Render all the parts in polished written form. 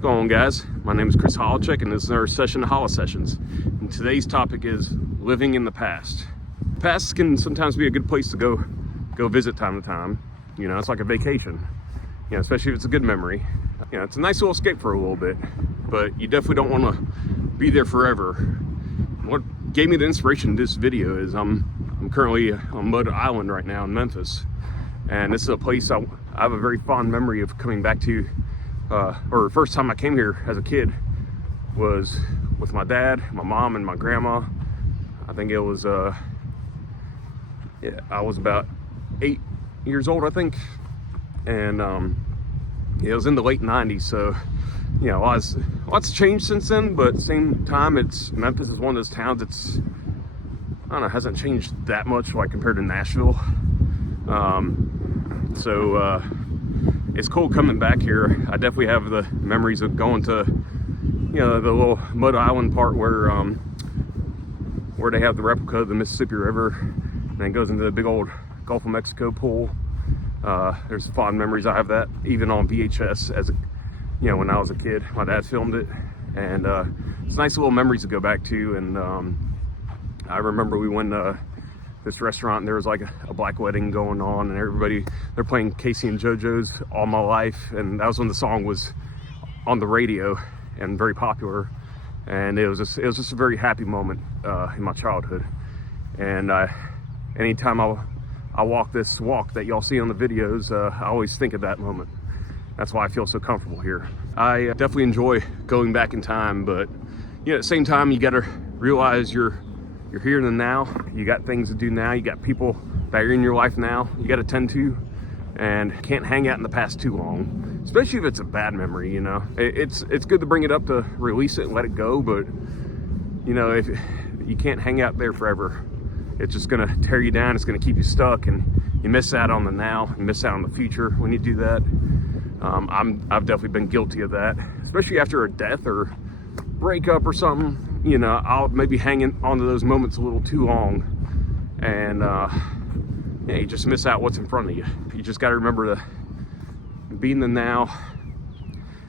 What's going on, guys? My name is Chris Holacek, and this is our session of Holla Sessions. And today's topic is living in the past. The past can sometimes be a good place to go visit time to time. You know, it's like a vacation. You know, especially if it's a good memory. You know, it's a nice little escape for a little bit, but you definitely don't want to be there forever. What gave me the inspiration to this video is I'm currently on Mud Island right now in Memphis, and this is a place I have a very fond memory of coming back to. Or the first time I came here as a kid was with my dad, my mom, and my grandma. I think it was I was about 8 years old, I think, and it was in the late 90s. So you know, lots changed since then, but at the same time, Memphis is one of those towns that's, I don't know, hasn't changed that much like compared to Nashville. It's cool coming back here. I definitely have the memories of going to, you know, the little Mud Island part where they have the replica of the Mississippi River, and then it goes into the big old Gulf of Mexico pool. There's fond memories. I have that even on VHS as a, you know, when I was a kid. My dad filmed it, and it's nice little memories to go back to. And I remember we went this restaurant, and there was like a black wedding going on, and they're playing Casey and JoJo's All My Life, and that was when the song was on the radio and very popular. And it was just a very happy moment in my childhood. And anytime I walk this walk that y'all see on the videos, I always think of that moment. That's why I feel so comfortable here. I definitely enjoy going back in time, but you know, at the same time, you got to realize you're here in the now. You got things to do now. You got people that are in your life now you got to tend to, and can't hang out in the past too long, especially if it's a bad memory. You know, it's good to bring it up to release it and let it go, but you know, if you can't hang out there forever, it's just gonna tear you down. It's gonna keep you stuck, and you miss out on the now, you miss out on the future when you do that. I've definitely been guilty of that, especially after a death or breakup or something. You know, I'll maybe hang on to those moments a little too long, and yeah, you just miss out what's in front of you. You just got to remember to be in the now,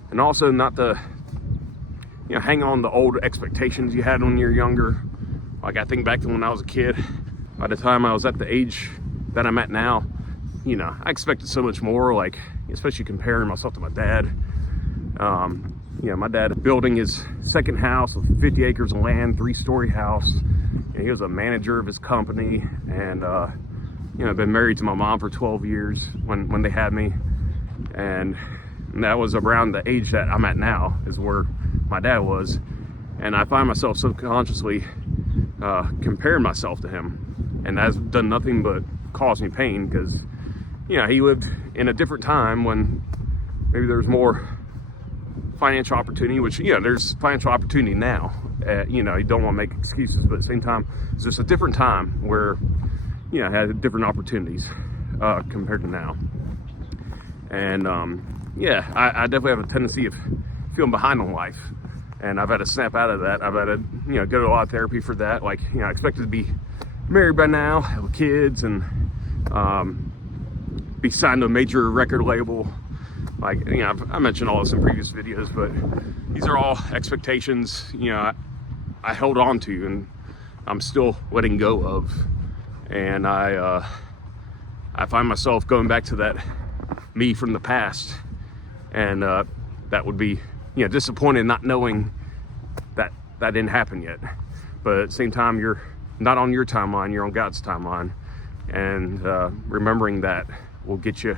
and also not to, you know, hang on to old expectations you had when you were younger. Like, I think back to when I was a kid. By the time I was at the age that I'm at now, you know, I expected so much more, like, especially comparing myself to my dad. You know, my dad building his second house with 50 acres of land, 3-story house. And he was a manager of his company, and you know, been married to my mom for 12 years when they had me. And that was around the age that I'm at now, is where my dad was. And I find myself subconsciously comparing myself to him, and that's done nothing but cause me pain, because you know, he lived in a different time when maybe there's more financial opportunity, which, you know, there's financial opportunity now. You know, you don't want to make excuses, but at the same time, it's just a different time where, you know, had different opportunities compared to now. And yeah, I definitely have a tendency of feeling behind on life, and I've had to snap out of that. I've had to, you know, go to a lot of therapy for that. Like, you know, I expected to be married by now, have kids, and be signed to a major record label. Like, you know, I mentioned all this in previous videos, but these are all expectations, you know, I held on to, and I'm still letting go of. And I find myself going back to that me from the past, and that would be, you know, disappointed not knowing that didn't happen yet. But at the same time, you're not on your timeline, you're on God's timeline, and remembering that will get you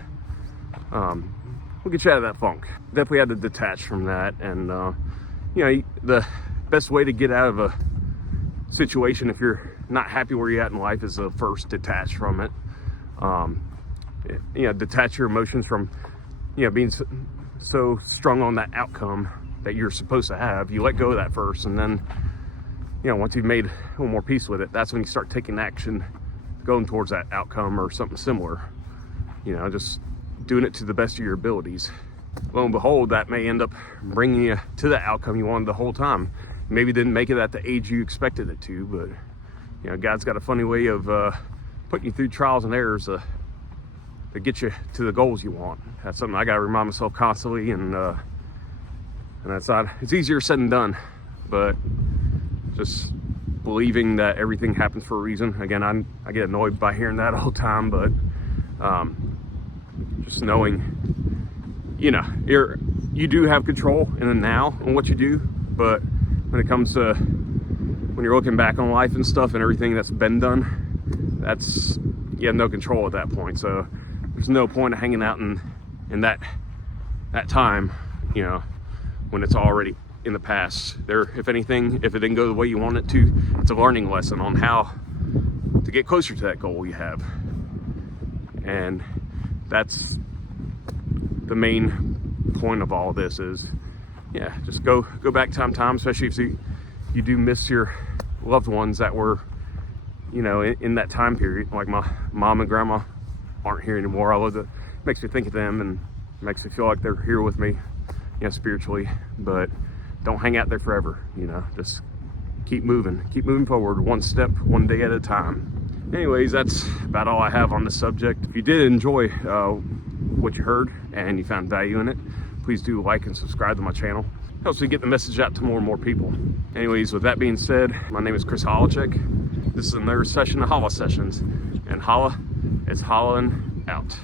out of that funk. Definitely had to detach from that. And you know, the best way to get out of a situation, if you're not happy where you're at in life, is to first detach from it. You know, detach your emotions from, you know, being so strung on that outcome that you're supposed to have. You let go of that first, and then, you know, once you've made a little more peace with it, that's when you start taking action, going towards that outcome or something similar. You know, just doing it to the best of your abilities. Lo and behold, that may end up bringing you to the outcome you wanted the whole time. Maybe didn't make it at the age you expected it to, but you know, God's got a funny way of putting you through trials and errors to get you to the goals you want. That's something I got to remind myself constantly, and And it's easier said than done, but just believing that everything happens for a reason. Again, I get annoyed by hearing that all the time, but just knowing, you do have control in the now on what you do, but when it comes to when you're looking back on life and stuff and everything that's been done, you have no control at that point. So there's no point of hanging out in that time, when it's already in the past. If anything, if it didn't go the way you want it to, it's a learning lesson on how to get closer to that goal you have. And that's the main point of all this is, just go back time, especially if you do miss your loved ones that were, in that time period. Like my mom and grandma aren't here anymore, although it makes me think of them and makes me feel like they're here with me, spiritually. But don't hang out there forever, just keep moving forward, one step, one day at a time. Anyways, that's about all I have on this subject. If you did enjoy what you heard and you found value in it, please do like and subscribe to my channel. Helps me get the message out to more and more people. Anyways, with that being said, my name is Chris Holacek. This is another session of Holla Sessions, and Holla is hollering out.